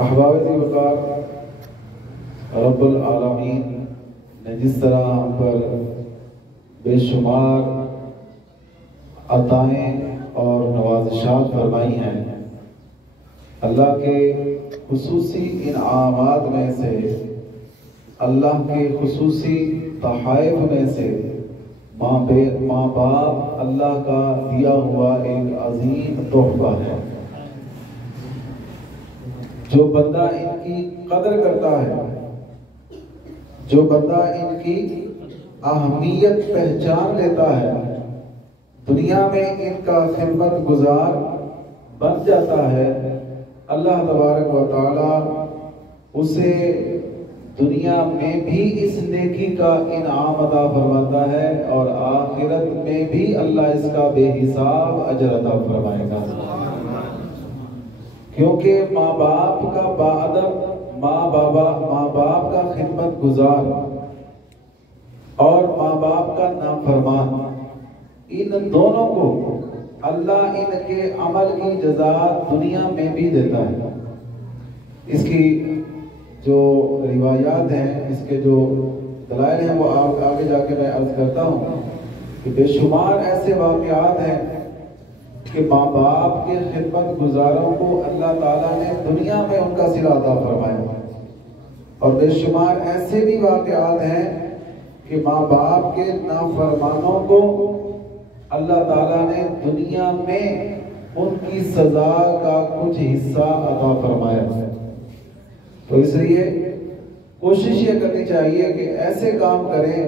احباب وقار، رب العالمین نے جس طرح ہم پر بے شمار عطائیں اور نوازشات فرمائی ہیں، اللہ کے خصوصی انعامات میں سے، اللہ کے خصوصی تحائف میں سے ماں باپ اللہ کا دیا ہوا ایک عظیم تحفہ ہے۔ جو بندہ ان کی قدر کرتا ہے، جو بندہ ان کی اہمیت پہچان لیتا ہے، دنیا میں ان کا خدمت گزار بن جاتا ہے، اللہ تبارک و تعالی اسے دنیا میں بھی اس نیکی کا انعام عطا فرماتا ہے اور آخرت میں بھی اللہ اس کا بے حساب اجر عطا فرمائے گا۔ کیونکہ ماں باپ کا باادب، ماں باپ کا خدمت گزار اور ماں باپ کا نافرمان، ان دونوں کو اللہ ان کے عمل کی جزا دنیا میں بھی دیتا ہے۔ اس کی جو روایات ہیں، اس کے جو دلائل ہیں، وہ آگے جا کے میں عرض کرتا ہوں کہ بے شمار ایسے واقعات ہیں کہ ماں باپ کے خدمت گزاروں کو اللہ تعالیٰ نے دنیا میں ان کا صلہ عطا فرمایا، اور بے شمار ایسے بھی واقعات ہیں کہ ماں باپ کے نافرمانوں کو اللہ تعالیٰ نے دنیا میں ان کی سزا کا کچھ حصہ عطا فرمایا۔ تو اس لیے کوشش یہ کرنی چاہیے کہ ایسے کام کریں،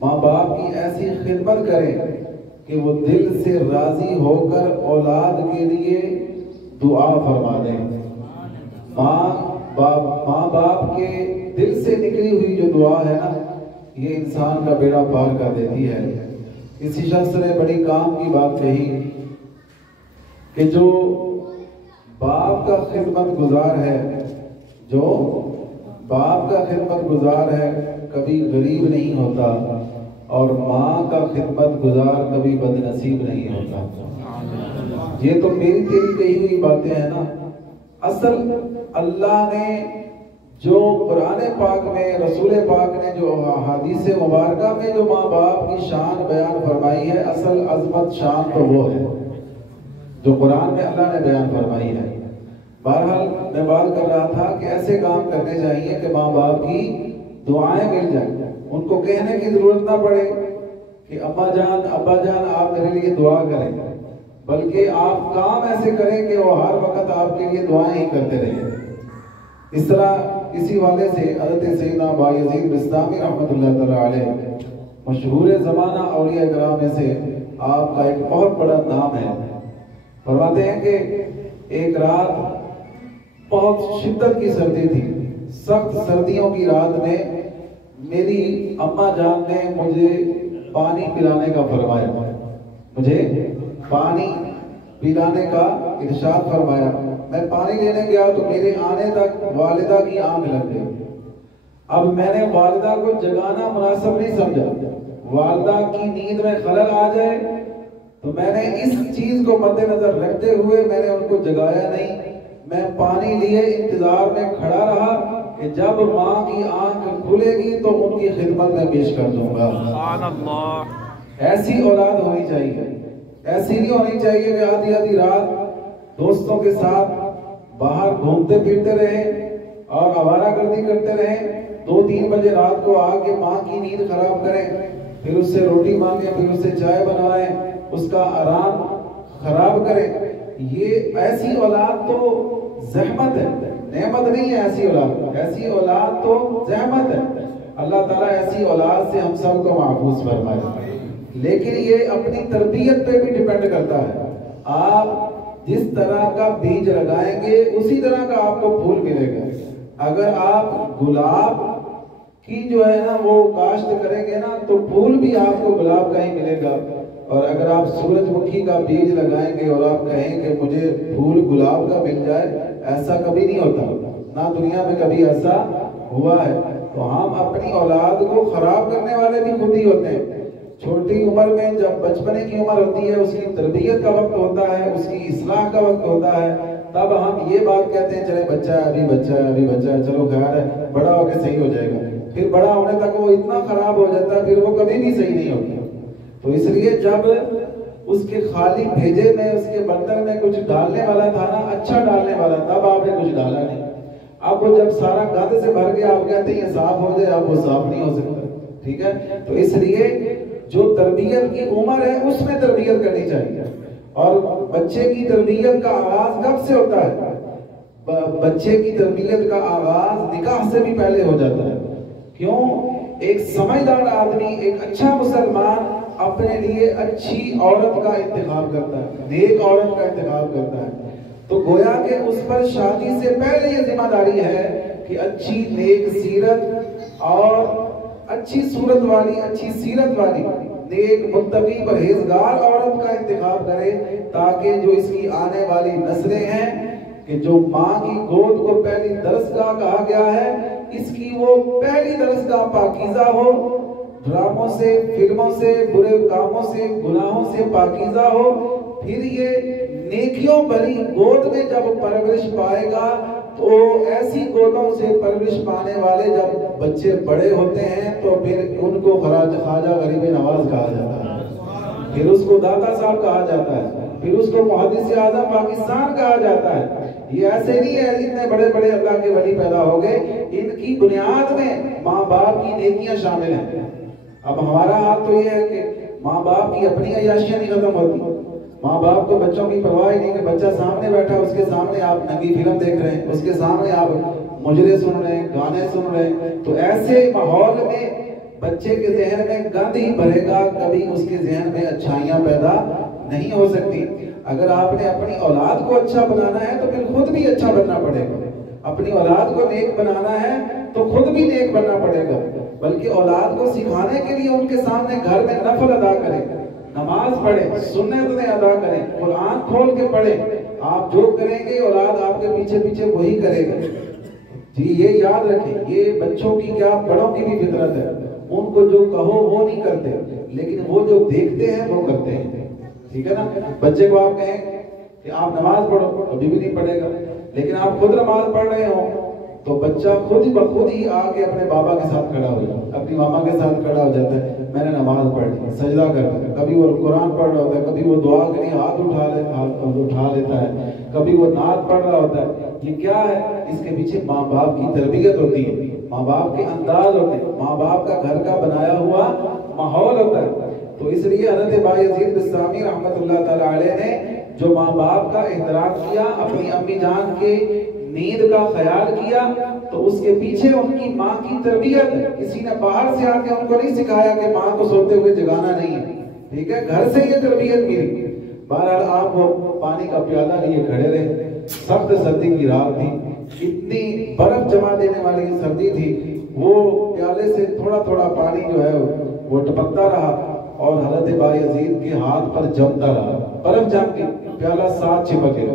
ماں باپ کی ایسی خدمت کریں کہ وہ دل سے راضی ہو کر اولاد کے لیے دعا فرما دیں۔ ماں باپ کے دل سے نکلی ہوئی جو دعا ہے نا، یہ انسان کا بیڑا پار کر دیتی ہے۔ کسی شخص نے بڑی کام کی بات کہی کہ جو باپ کا خدمت گزار ہے، جو باپ کا خدمت گزار ہے کبھی غریب نہیں ہوتا، اور ماں کا خدمت گزار کبھی بد نصیب نہیں ہوتا۔ یہ تو میری تیری کہی ہوئی باتیں ہیں نا۔ اصل اللہ نے جو قرآن پاک میں، رسول پاک نے جو احادیث مبارکہ میں جو ماں باپ کی شان بیان فرمائی ہے، اصل عظمت شان تو وہ ہے جو قرآن میں اللہ نے بیان فرمائی ہے۔ بہرحال میں بات کر رہا تھا کہ ایسے کام کرنے چاہیے کہ ماں باپ کی دعائیں مل جائیں، ان کو کہنے کی ضرورت نہ پڑے کہ اماں جان ابا جان آپ میرے لیے دعا کریں، بلکہ آپ کام ایسے کریں کہ وہ ہر وقت آپ کے لیے دعائیں ہی کرتے رہیں۔ اس طرح اسی والے سے حضرت سیدنا بایزید بسطامی رحمۃ اللہ تعالی علیہ، مشہور زمانہ اولیاء کرام میں سے آپ کا ایک بہت بڑا نام ہے، فرماتے ہیں کہ ایک رات بہت شدت کی سردی تھی، سخت سردیوں کی رات میں میری اماں جان نے مجھے پانی پلانے کا فرمایا، مجھے پانی پلانے کا ارشاد فرمایا۔ میں پانی لینے گیا تو میرے آنے تک والدہ کی آنکھ لگ گئی۔ اب میں نے والدہ کو جگانا مناسب نہیں سمجھا، والدہ کی نیند میں خلل آ جائے، تو میں نے اس چیز کو مد نظر رکھتے ہوئے میں نے ان کو جگایا نہیں، میں پانی لیے انتظار میں کھڑا رہا کہ جب ماں کی آنکھ کھلے گی تو ان کی خدمت میں پیش کر دوں گا۔ سبحان اللہ۔ ایسی اولاد ہونی چاہیے، ایسی نہیں ہونی چاہیے کہ آدھی آدھی رات دوستوں کے ساتھ باہر گھومتے پھرتے رہے اور آوارہ گردی کرتے رہے، 2-3 بجے رات کو آ کے ماں کی نیند خراب کریں، پھر اس سے روٹی مانگیں، پھر اس سے چائے بنوائیں، اس کا آرام خراب کریں۔ یہ ایسی اولاد تو زحمت ہے، نعمت نہیں ہے۔ ایسی اولاد تو زحمت ہے۔ اللہ تعالیٰ ایسی اولاد سے ہم سب کو محفوظ فرمائے، لیکن یہ اپنی تربیت پہ بھی ڈیپینڈ کرتا ہے۔ آپ جس طرح کا بیج لگائیں گے اسی طرح کا آپ کو پھول ملے گا۔ اگر آپ گلاب کی جو ہے نا وہ کاشت کریں گے نا تو پھول بھی آپ کو گلاب کا ہی ملے گا، اور اگر آپ سورج مکھی کا بیج لگائیں گے اور آپ کہیں کہ مجھے پھول گلاب کا مل جائے، ایسا کبھی نہیں ہوتا، نہ دنیا میں کبھی ایسا ہوا ہے۔ تو ہم اپنی اولاد کو خراب کرنے والے بھی خود ہی ہوتے ہیں۔ چھوٹی عمر میں جب بچپنے کی عمر ہوتی ہے، اس کی تربیت کا وقت ہوتا ہے، اس کی اصلاح کا وقت ہوتا ہے، تب ہم یہ بات کہتے ہیں چلے بچہ ہے ابھی بچہ ہے ابھی بچہ ہے چلو خیر ہے بڑا ہو کے صحیح ہو جائے گا، پھر بڑا ہونے تک وہ اتنا خراب ہو جاتا ہے پھر وہ کبھی بھی صحیح نہیں ہوتا۔ تو اس لیے جب اس کے خالی بھیجے میں اس کے برتن میں کچھ ڈالنے والا تھا نا، اچھا ڈالنے والا، تب آپ نے کچھ ڈالا نہیں۔ اب وہ جب سارا گند سے بھر گیا آپ کہتے ہیں یہ صاف ہو جائے، اب وہ صاف نہیں ہو سکتا، ٹھیک ہے؟ تو اس لیے جو تربیت کی عمر ہے اس میں تربیت کرنی چاہیے۔ اور بچے کی تربیت کا آغاز کب سے ہوتا ہے؟ بچے کی تربیت کا آغاز نکاح سے بھی پہلے ہو جاتا ہے۔ کیوں؟ ایک سمجھدار آدمی، ایک اچھا مسلمان اپنے لیے اچھی عورت کا انتخاب کرتا ہے، نیک عورت کا انتخاب کرتا ہے، تو گویا کہ اس پر شادی سے پہلے یہ ذمہ داری ہے کہ اچھی نیک سیرت اور اچھی صورت والی، اچھی سیرت والی، نیک متقی پرہیزگار عورت کا انتخاب کرے، تاکہ جو اس کی آنے والی نسلیں ہیں کہ جو ماں کی گود کو پہلی درسگاہ کہا گیا ہے، اس کی وہ پہلی درسگاہ پاکیزہ ہو، ڈراموں سے، فلموں سے، برے کاموں سے، گناہوں سے پاکیزہ ہو، پھر یہ نیکیوں بھری گود میں جب پرورش پائے گا تو ایسی گودوں سے پرورش پانے والے جب بچے بڑے ہوتے ہیں تو پھر ان کو خواجہ غریب نواز کہا جاتا ہے، پھر اس کو داتا صاحب کہا جاتا ہے، پھر اس کو محدث اعظم پاکستان کہا جاتا ہے۔ یہ ایسے نہیں ہے اتنے بڑے بڑے اللہ کے ولی پیدا ہو گئے، ان کی بنیاد میں ماں باپ کی نیکیاں شامل ہیں۔ اب ہمارا حال تو یہ ہے کہ ماں باپ کی اپنی عیاشیاں نہیں ختم ہوتی، ماں باپ کو بچوں کی پرواہ نہیں کہ بچہ سامنے بیٹھا اس کے سامنے آپ ننگی فلم دیکھ رہے ہیں، اس کے سامنے آپ مجرے سن رہے ہیں، گانے سن رہے ہیں، تو ایسے ماحول میں بچے کے ذہن میں گند ہی بھرے گا، کبھی اس کے ذہن میں اچھائیاں پیدا نہیں ہو سکتی۔ اگر آپ نے اپنی اولاد کو اچھا بنانا ہے تو پھر خود بھی اچھا بننا پڑے گا، اپنی اولاد کو نیک بنانا ہے تو خود بھی نیک بننا پڑے گا، بلکہ اولاد کو سکھانے کے لیے ان کے سامنے گھر میں نفل ادا کریں، نماز پڑھیں، سنتیں ادا کریں، قرآن کھول کے پڑھیں۔ آپ جو کریں گے اولاد آپ کے پیچھے پیچھے وہی کرے گا۔ جی یہ یاد رکھیں، یہ بچوں کی کیا بڑوں کی بھی فطرت ہے، ان کو جو کہو وہ نہیں کرتے، لیکن وہ جو دیکھتے ہیں وہ کرتے ہیں، ٹھیک ہے نا؟ بچے کو آپ کہیں کہ آپ نماز پڑھو، کبھی بھی نہیں پڑھے گا، لیکن آپ خود نماز پڑھ رہے ہو تو بچہ خود ہی بخود ہی آ کے اپنے بابا کے ساتھ کھڑا ہو جاتا ہے، اپنی ماما کے ساتھ کھڑا ہو جاتا ہے، میں نے نماز پڑھ لی، سجدہ کرتا ہے، کبھی وہ قرآن پڑھ رہا ہوتا ہے، کبھی وہ دعا کے لیے ہاتھ اٹھا لیتا ہے، کبھی وہ نعت پڑھ رہا ہوتا ہے۔ یہ کیا ہے؟ اس کے پیچھے ماں باپ کی تربیت ہوتی ہے، ماں باپ کے انداز ہوتے ہیں، ماں باپ کا گھر کا بنایا ہوا ماحول ہوتا ہے۔ تو اس لیے حضرت بایزید بستامی رحمۃ اللہ تعالی علیہ نے جو ماں باپ کا احترام کیا، اپنی امی جان کے نیند کا خیال کیا، تو اس کے پیچھے ان کی ماں کی تربیت ہے۔ کسی نے باہر سے آ کے ان کو نہیں سکھایا کہ ماں کو سوتے ہوئے جگانا نہیں ہے، ٹھیک ہے؟ گھر سے یہ تربیت ملی۔ بہرحال آپ وہ پانی کا پیالہ لیے کھڑے رہے، سخت سردی کی رات تھی، اتنی برف جما دینے والی سردی تھی، وہ پیالے سے تھوڑا تھوڑا پانی جو ہے وہ ٹپکتا رہا اور حضرت بایزید کے ہاتھ پر جمتا رہا، برف جم کے پیالہ ساتھ چپک گیا۔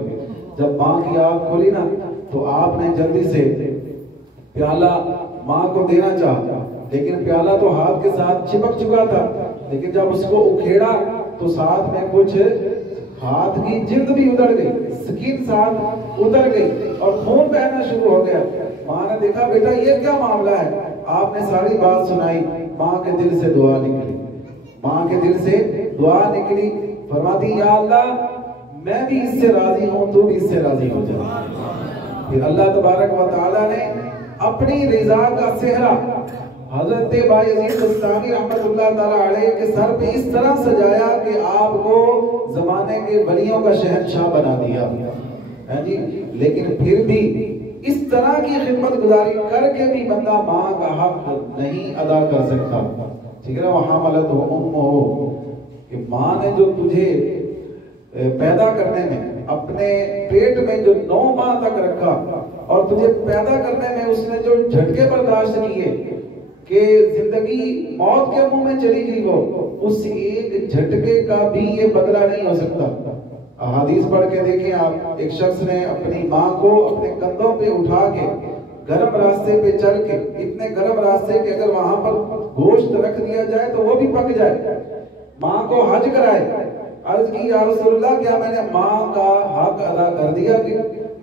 جب ماں کی آنکھ کھلی نا تو آپ نے جلدی سے پیالہ ماں کو دینا چاہا، لیکن پیالہ تو ہاتھ کے ساتھ چپک چکا تھا، لیکن جب اس کو اکھیڑا تو ساتھ میں کچھ ہاتھ کی جلد بھی ادھڑ گئی، سکین ساتھ اتر گئی اور خون بہنا شروع ہو گیا۔ ماں نے دیکھا بیٹا یہ کیا معاملہ ہے؟ آپ نے ساری بات سنائی، ماں کے دل سے دعا نکلی، ماں کے دل سے دعا نکلی، فرماتی یا اللہ میں بھی اس سے راضی ہوں، تو بھی اس سے راضی ہو جا۔ پھر اللہ تبارک و تعالیٰ نے اپنی رضا کا صحرا حضرت بایزید بستامی رحمت اللہ تعالیٰ علیہ کے سر پہ اس طرح سجایا کہ آپ کو زمانے کے ولیوں کا شہنشاہ بنا دیا ہے جی۔ لیکن پھر بھی اس طرح کی خدمت گزاری کر کے بھی بندہ ماں کا حق نہیں ادا کر سکتا، ٹھیک ہے نا؟ وحملتہ امہ، کہ ماں نے جو تجھے پیدا کرنے میں، اپنے پیٹ میں جو 9 ماہ تک رکھا اور تجھے پیدا کرنے میں اس نے جو جھٹکے برداشت کیے کہ زندگی موت کے منہ میں چلی گئی، وہ اس ایک جھٹکے کا بھی یہ بدلہ نہیں ہو سکتا۔ احادیث پڑھ کے دیکھیں آپ، ایک شخص نے اپنی ماں کو اپنے کندھوں پہ اٹھا کے گرم راستے پہ چل کے، اتنے گرم راستے کہ اگر وہاں پر گوشت رکھ دیا جائے تو وہ بھی پک جائے، ماں کو حج کرائے۔ عرض کی یا رسول اللہ کیا میں نے ماں کا حق ادا کر دیا؟ کہ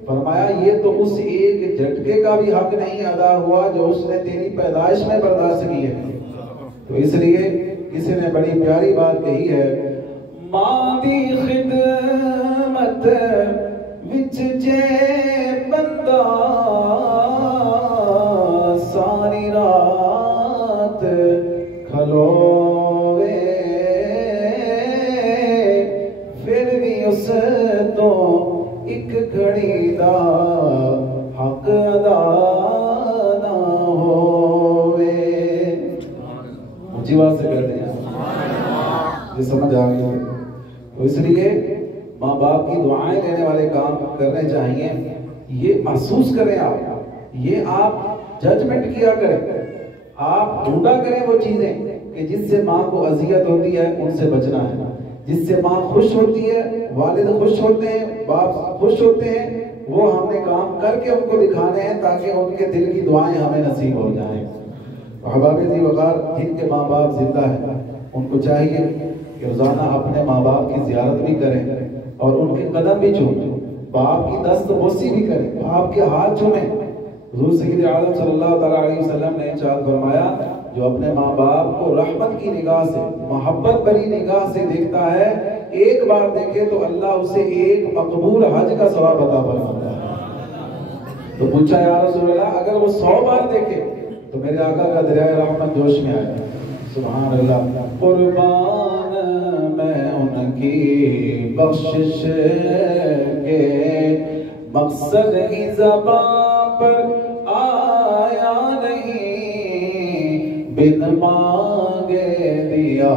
فرمایا یہ تو اس ایک جھٹکے کا بھی حق نہیں ادا ہوا جو اس نے تیری پیدائش میں برداشت کی ہے. تو اس لیے کسی نے بڑی پیاری بات کہی ہے، ماں دی خدمت وچ جے بندہ ساری رات کھلوے پھر بھی اس تو ایک گھڑی دا حق ادا نہ ہوئے. اونچی بات سے کہتے ہیں یہ سمجھ آ گئی. تو اس لیے ماں باپ کی دعائیں لینے والے کام کرنے چاہیے. یہ محسوس کریں یہ آپ ججمنٹ کیا کریں، آپ ڈھونڈا کریں وہ چیزیں کہ جس سے ماں کو اذیت ہوتی ہے ان سے بچنا ہے، جس سے ماں خوش ہوتی ہے، والد خوش ہوتے ہیں، باپ خوش ہوتے ہیں، وہ ہم نے کام کر کے ان کو دکھانے ہیں تاکہ ان کے دل کی دعائیں ہمیں نصیب ہو جائیں. احباب ذی وقار جن کے ماں باپ زندہ ہیں ان کو چاہیے کہ روزانہ اپنے ماں باپ کی زیارت بھی کریں اور ان کے قدم بھی چومیں، باپ کی دست بوسی بھی کریں، باپ کے ہاتھ چومیں. حضور سید عالم صلی اللہ تعالیٰ علیہ وسلم نے ارشاد فرمایا جو اپنے ماں باپ کو رحمت کی نگاہ سے، محبت بھری نگاہ سے دیکھتا ہے، ایک بار دیکھے تو اللہ اسے ایک مقبول حج کا ثواب عطا فرماتا ہے. تو پوچھا یا رسول اللہ اگر وہ 100 بار دیکھے تو میرے آقا کا دریائے رحمت جوش میں آئے. سبحان اللہ. قربان میں ان کی بخشش کے مقصد کی زبان پر آیا نہیں، بن مانگے دیا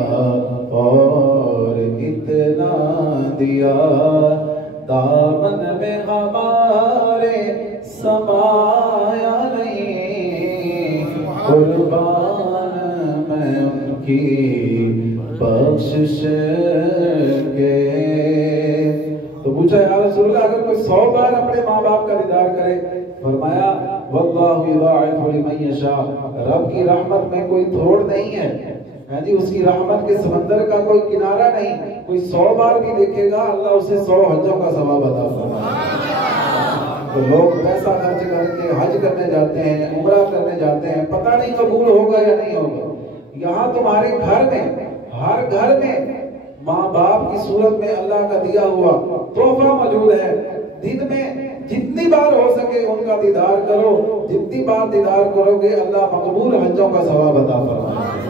اور اتنا دیا، دامن میں ہمارے سمایا نہیں، قربان میں ان کی بخشش کے. تو پوچھا یا رسول اللہ اگر کوئی 100 بار اپنے ماں باپ کا دیدار کرے، فرمایا واللہ یضاعف لمن یشاء، رب کی رحمت میں کوئی تھوڑ نہیں ہے جی، اس کی رحمت کے سمندر کا کوئی کنارہ نہیں. کوئی 100 بار بھی دیکھے گا اللہ اسے 100 حجوں کا ثواب عطا فرمائے. تو لوگ پیسہ خرچ کر کے حج کرنے جاتے ہیں، عمرہ کرنے جاتے ہیں، پتہ نہیں قبول ہوگا یا نہیں ہوگا. یہاں تمہارے گھر میں، ہر گھر میں ماں باپ کی صورت میں اللہ کا دیا ہوا تحفہ موجود ہے. دن میں جتنی بار ہو سکے ان کا دیدار کرو، جتنی بار دیدار کرو گے اللہ مقبول حجوں کا ثواب عطا فرمائے.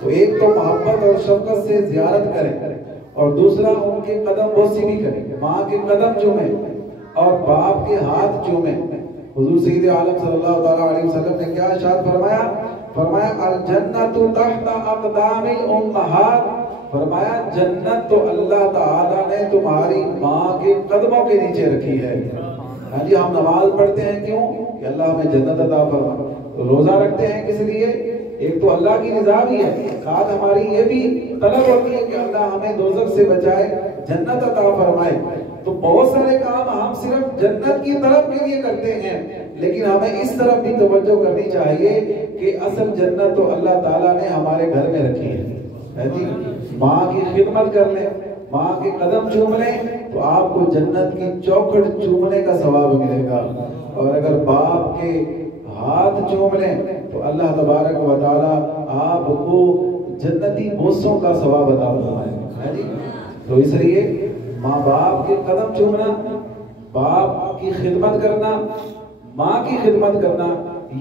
تو ایک تو محبت اور شفقت سے زیارت کریں اور دوسرا ان کے قدم بوسی بھی کریں، ماں کے قدم چومیں اور باپ کے ہاتھ چومیں. حضور سید عالم صلی اللہ تعالیٰ علیہ وسلم نے کیا ارشاد فرمایا؟ فرمایا الجنت تحت اقدام الامہات، فرمایا جنت تو اللہ تعالیٰ نے تمہاری ماں کے قدموں کے نیچے رکھی ہے. ہاں جی، ہم نماز پڑھتے ہیں کیوں؟ کہ اللہ ہمیں جنت عطا فرمائے. روزہ رکھتے ہیں کس لیے؟ ایک تو اللہ کی رضا بھی ہے، ساتھ ہماری یہ بھی طلب ہوتی ہے کہ اللہ ہمیں دوزخ سے بچائے، جنت عطا فرمائے. تو بہت سارے کام ہم صرف جنت کی طرف کے لیے کرتے ہیں، لیکن ہمیں اس طرف بھی توجہ کرنی چاہیے کہ اصل جنت تو اللہ تعالیٰ نے ہمارے گھر میں رکھی ہے جی. ماں کی خدمت کر لیں، ماں کے قدم چوم لیں تو آپ کو جنت کی چوکھٹ چومنے کا ثواب ملے گا. اور اگر باپ کے ہاتھ چوم لیں تو اللہ تبارک و تعالیٰ آپ کو جنتی بوسوں کا ثواب عطا فرمائے جی. تو اس لیے ماں باپ کے قدم چومنا، باپ کی خدمت کرنا، ماں کی خدمت کرنا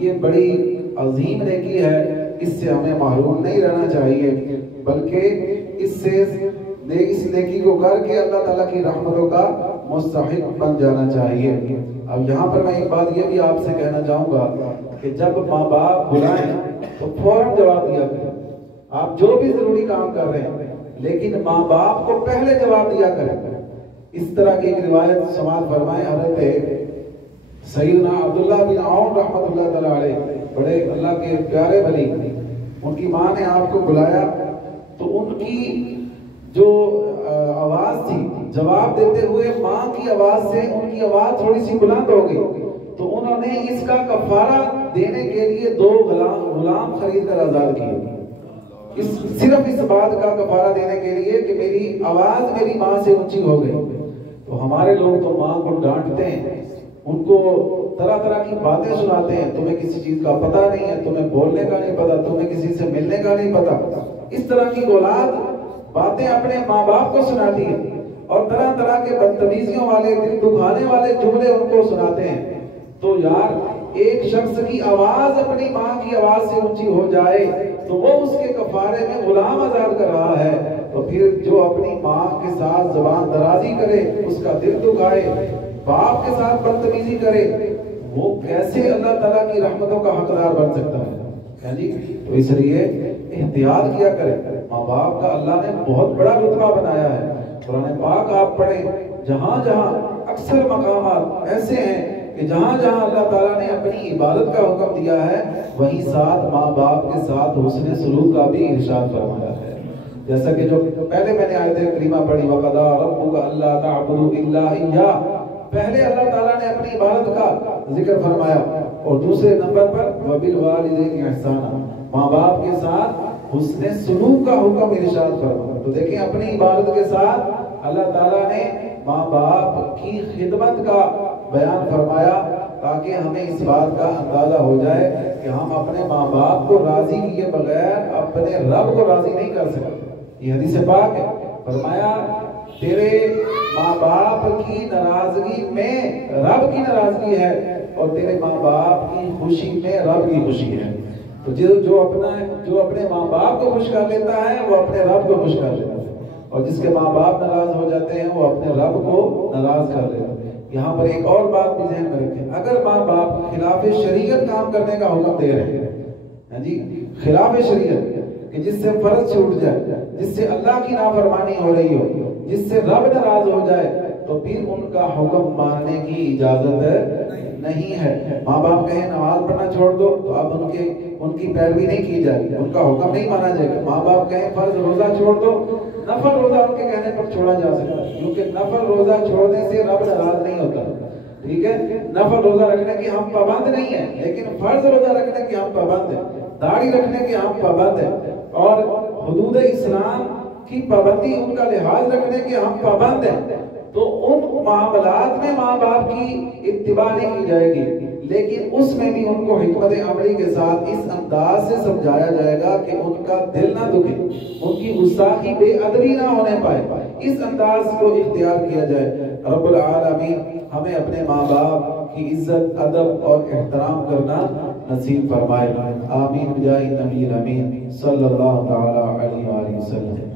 یہ بڑی عظیم نیکی ہے. اس سے ہمیں محروم نہیں رہنا چاہیے، بلکہ اس نیکی کو کر کے اللہ تعالیٰ کی رحمتوں کا مستحق بن جانا چاہیے. اب یہاں پر میں ایک بات یہ بھی آپ سے کہنا چاہوں گا کہ جب ماں باپ بلائیں تو فوراً جواب دیا کریں. آپ جو بھی ضروری کام کر رہے ہیں لیکن ماں باپ کو پہلے جواب دیا کریں. اس طرح کی ایک روایت سماعت فرمائے حضرت سیدنا عبداللہ بن عون رحمۃ اللہ تعالیٰ علیہ، بڑے اللہ کے پیارے ولی، ان کی ماں نے آپ کو بلایا تو ان کی جو آواز تھی جواب دیتے ہوئے ماں کی آواز سے ان کی آواز تھوڑی سی بلند ہو گئی، تو انہوں نے اس کا کفارہ دینے کے لیے 2 غلام خرید کر آزاد کیے، صرف اس بات کا کفارہ دینے کے لیے کہ میری آواز میری ماں سے اونچی ہو گئی. تو ہمارے لوگ تو ماں کو ڈانٹتے ہیں، ان کو طرح طرح کی باتیں سناتے ہیں، تمہیں کسی چیز کا پتہ نہیں ہے، تمہیں بولنے کا نہیں پتہ، تمہیں کسی سے ملنے کا نہیں پتہ، اس طرح کی اولاد باتیں اپنے ماں باپ کو سناتی ہے، اور طرح طرح کے بدتمیزیوں والے، دل دکھانے والے جملے ان کو سناتے ہیں۔ تو یار ایک شخص کی آواز اپنی ماں کی آواز سے اونچی ہو جائے تو وہ اس کے کفارے میں غلام آزاد کر رہا ہے، تو پھر جو اپنی ماں کے ساتھ زبان درازی کرے، اس کا دل دکھائے، باپ کے ساتھ بدتمیزی کرے، وہ کیسے اللہ تعالیٰ کی رحمتوں کا حقدار بن سکتا ہے جی؟ تو اس لیے احتیاط کیا کرے۔ ماں باپ کا اللہ نے بہت بڑا رتبہ بنایا ہے۔ قرآن پاک آپ پڑھیں، جہاں جہاں اکثر مقامات ایسے ہیں کہ جہاں جہاں اللہ تعالیٰ نے اپنی عبادت کا حکم دیا ہے، وہیں ساتھ ماں باپ کے ساتھ حسن سلوک کا بھی ارشاد فرمایا ہے۔ جیسا کہ جو پہلے میں نے آیت کریمہ پڑھی، وَقَضَىٰ رَبُّكَ أَلَّا تَعْبُدُوا إِلَّا إِيَّاهُ، پہلے اللہ تعالیٰ نے اپنی عبادت کا ذکر فرمایا، اور دوسرے نمبر پر وَبِالْوَالِدَيْنِ إِحْسَانًا، ماں باپ کے ساتھ حسن سلوک کا حکم ارشاد فرمایا۔ تو دیکھیں اپنی عبادت کے ساتھ اللہ تعالیٰ نے ماں باپ کی خدمت کا بیان فرمایا، تاکہ ہمیں اس بات کا اندازہ ہو جائے کہ ہم اپنے ماں باپ کو راضی کیے بغیر اپنے رب کو راضی نہیں کر سکتے۔ یہ حدیث پاک ہے، فرمایا تیرے ماں باپ کی ناراضگی میں رب کی ناراضگی ہے، اور تیرے ماں باپ کی خوشی میں رب کی خوشی ہے۔ تو جو اپنے ماں باپ کو خوش کر لیتا ہے وہ اپنے رب کو خوش کر لیتا ہے، اور جس کے ماں باپ ناراض ہو جاتے ہیں وہ اپنے رب کو ناراض کر لیتے ہیں۔ یہاں پر ایک اور بات بھی ذہن میں رکھیں، اگر ماں باپ خلاف شریعت کام کرنے کا حکم دے رہے ہیں جی، خلاف شریعت کہ جس سے فرض چھوٹ جائے، جس سے اللہ کی نافرمانی ہو رہی ہو، جس سے رب ناراض ہو جائے، تو پھر ان کا حکم ماننے کی اجازت نہیں ہے۔ ماں باپ کہیں نماز پڑھنا چھوڑ دو تو اب ان کی پیروی نہیں کی جائے گی، ان کا حکم نہیں مانا جائے گا۔ ماں باپ کہیں فرض روزہ چھوڑ دو، نفل روزہ ان کے کہنے پر چھوڑا جا سکتا ہے، کیونکہ نفل روزہ چھوڑنے سے رب ناراض نہیں ہوتا، ٹھیک ہے؟ نفل روزہ رکھنے کی ہم پابند نہیں ہیں، لیکن فرض روزہ رکھنے کی ہم پابند ہیں، داڑھی رکھنے کی ہم پابند ہیں، اور حدود اسلام کی پابندی، ان کا لحاظ رکھنے کی ہم پابند ہیں۔ تو ان معاملات میں ماں باپ کی اتباع نہیں کی جائے گی، لیکن اس میں بھی ان کو حکمت عملی کے ساتھ اس انداز سے سمجھایا جائے گا کہ ان کا دل نہ دکھے، ان کی گستاخی بے ادبی نہ ہونے پائے، اس انداز کو اختیار کیا جائے۔ رب العالمین ہمیں اپنے ماں باپ کی عزت، ادب اور احترام کرنا نصیب فرمائے۔ آمین بجاہ نبی الامین صلی اللہ تعالی علیہ وآلہ وسلم۔